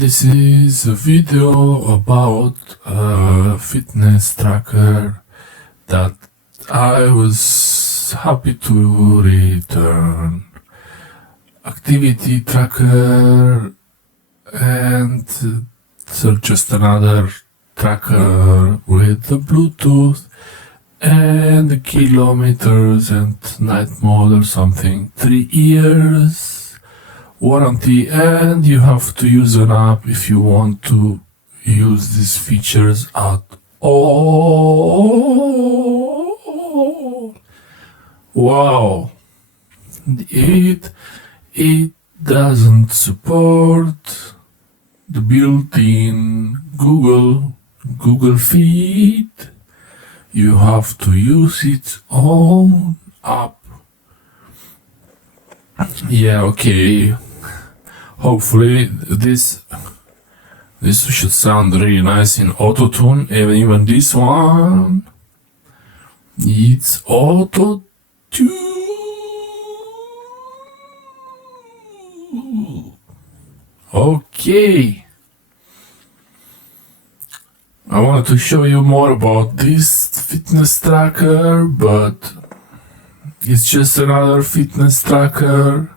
This is a video about a fitness tracker that I was happy to return. Activity tracker, and so just another tracker with the Bluetooth and the kilometers and night mode or something. 3 years warranty, and you have to use an app if you want to use these features at all. Wow, it doesn't support the built-in Google Feed. You have to use its own app. Yeah, okay. Hopefully this should sound really nice in Autotune, and even this one, it's Autotune. Okay. I wanted to show you more about this fitness tracker, but it's just another fitness tracker,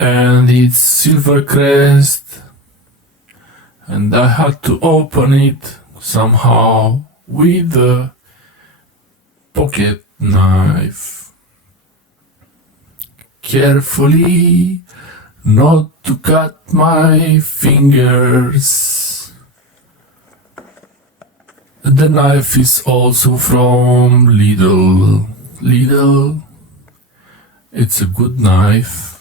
and it's Silvercrest, and I had to open it somehow with a pocket knife, carefully, not to cut my fingers. The knife is also from Lidl. It's a good knife,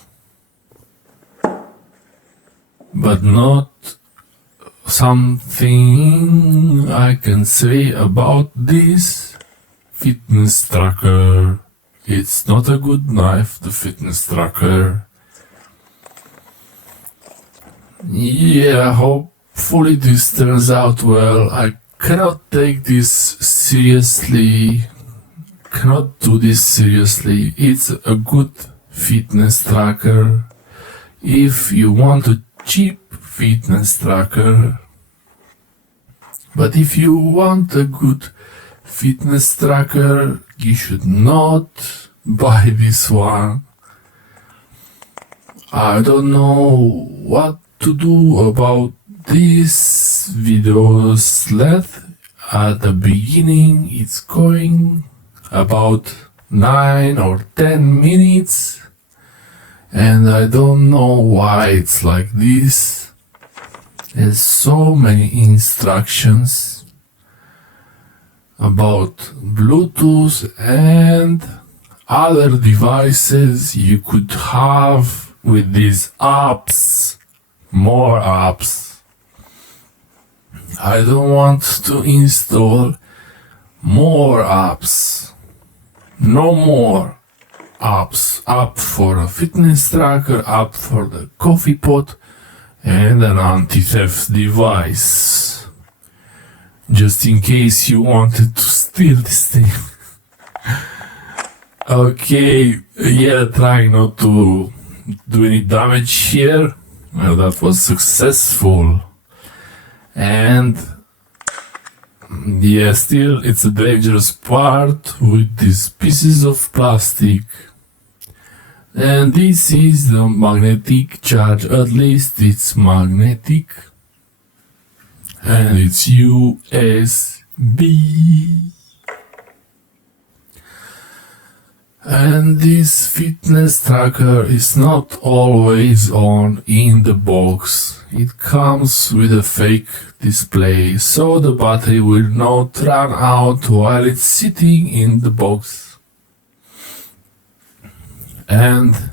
but not something I can say about this fitness tracker. It's not a good knife, the fitness tracker. Yeah, hopefully this turns out well. I cannot take this seriously. Cannot do this seriously. It's a good fitness tracker if you want a cheap fitness tracker, but if you want a good fitness tracker, you should not buy this one. I don't know what to do about this video sled. At the beginning it's going about 9 or 10 minutes, and I don't know why it's like this. There's so many instructions about Bluetooth and other devices you could have with these apps. More apps. I don't want to install more apps. No more apps. App for a fitness tracker, app for the coffee pot, and an anti-theft device. Just in case you wanted to steal this thing. Okay, yeah, trying not to do any damage here. Well, that was successful. And yeah, still it's a dangerous part with these pieces of plastic. And this is the magnetic charge, at least it's magnetic. And it's USB. And this fitness tracker is not always on in the box. It comes with a fake display, so the battery will not run out while it's sitting in the box. And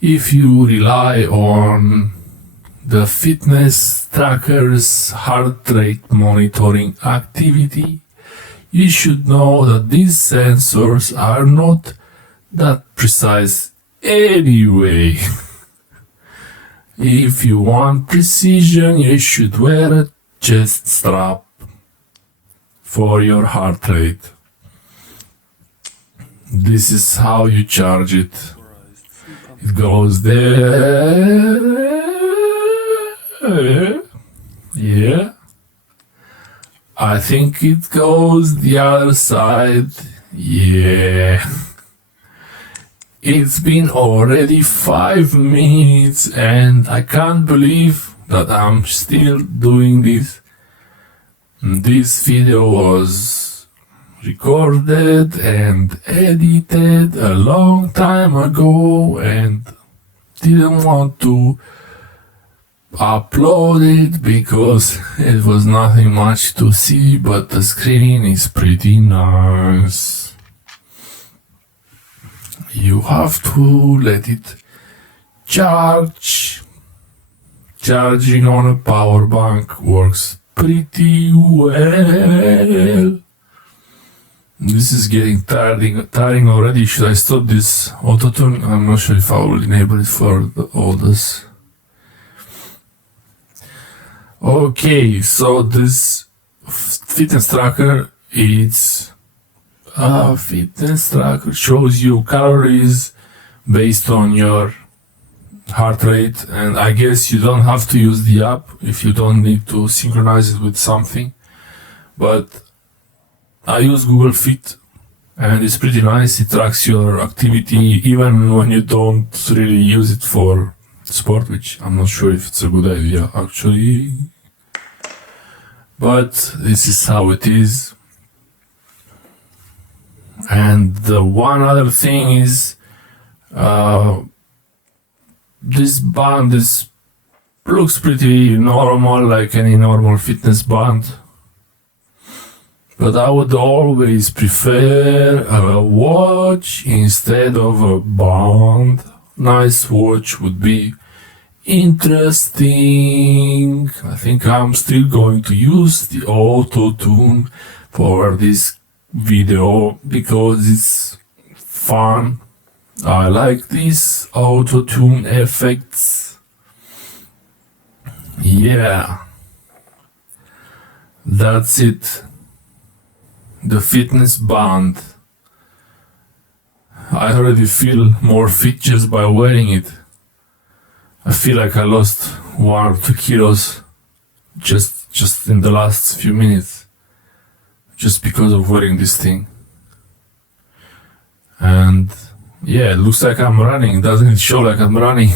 if you rely on the fitness tracker's heart rate monitoring activity, you should know that these sensors are not that precise anyway. If you want precision, you should wear a chest strap for your heart rate. This is how you charge it. It goes there Yeah. I think it goes the other side. Yeah. It's been already 5 minutes and I can't believe that I'm still doing this. This video was recorded and edited a long time ago and didn't want to upload it because it was nothing much to see, but the screen is pretty nice. You have to let it charge. Charging on a power bank works pretty well. This is getting tiring already. Should I stop this Autotune? I'm not sure if I will enable it for all this. Okay, so this fitness tracker, it's a fitness tracker, shows you calories based on your heart rate, and I guess you don't have to use the app if you don't need to synchronize it with something, but I use Google Fit and it's pretty nice. It tracks your activity even when you don't really use it for sport, which I'm not sure if it's a good idea actually, but this is how it is. And the one other thing is this band looks pretty normal, like any normal fitness band, but I would always prefer a watch instead of a band. Nice watch would be interesting. I think I'm still going to use the Autotune for this video because it's fun. I like these Autotune effects. Yeah, that's it. The fitness band. I already feel more fit just by wearing it. I feel like I lost 1 or 2 kilos just in the last few minutes, just because of wearing this thing. And yeah, it looks like I'm running. Doesn't it show like I'm running?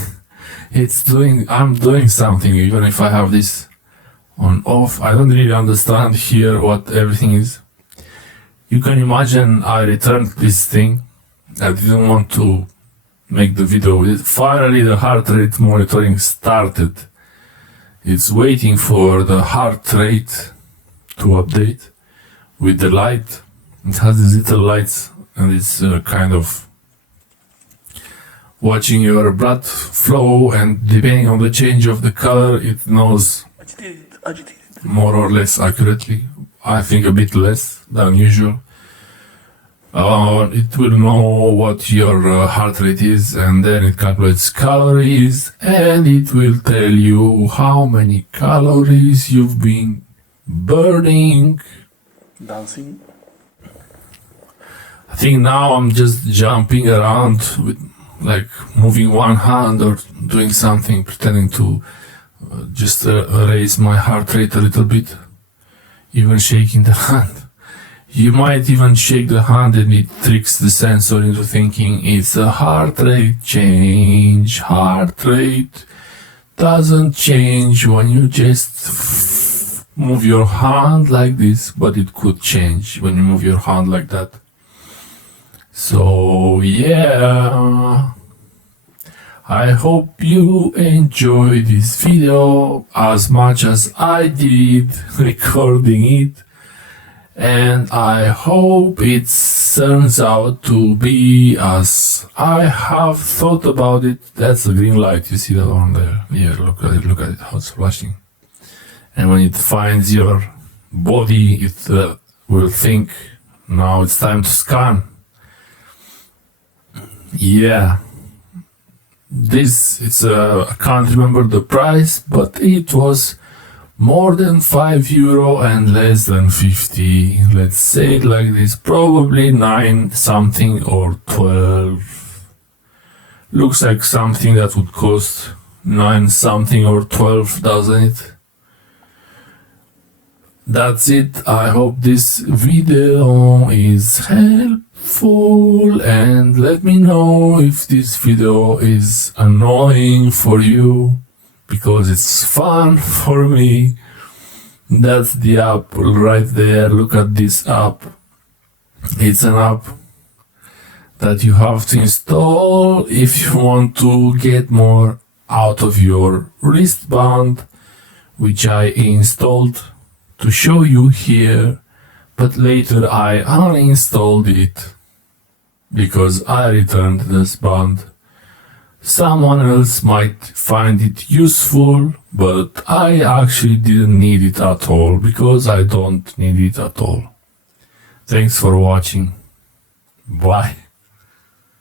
I'm doing something even if I have this on off. I don't really understand here what everything is. You can imagine I returned this thing. I didn't want to make the video with it. Finally the heart rate monitoring started. It's waiting for the heart rate to update with the light. It has these little lights and it's kind of watching your blood flow, and depending on the change of the color it knows more or less accurately. I think a bit less than usual. It will know what your heart rate is, and then it calculates calories, and it will tell you how many calories you've been burning. Dancing. I think now I'm just jumping around with like moving one hand or doing something, pretending to just raise my heart rate a little bit, even shaking the hand. You might even shake the hand and it tricks the sensor into thinking it's a heart rate change. Heart rate doesn't change when you just move your hand like this, but it could change when you move your hand like that. So yeah, I hope you enjoy this video as much as I did recording it, and I hope it turns out to be as I have thought about it. That's a green light, you see that one there? Yeah, look at it, how it's flashing. And when it finds your body, it will think, now it's time to scan. Yeah, I can't remember the price, but it was more than €5 and less than 50. Let's say it like this, probably 9 something or 12. Looks like something that would cost 9 something or 12, doesn't it? That's it. I hope this video is helpful, and let me know if this video is annoying for you, because it's fun for me. That's the app right there. Look at this app. It's an app that you have to install if you want to get more out of your wristband, which I installed to show you here, but later I uninstalled it because I returned this band. Someone else might find it useful, but I actually didn't need it at all, because I don't need it at all. Thanks for watching. Bye.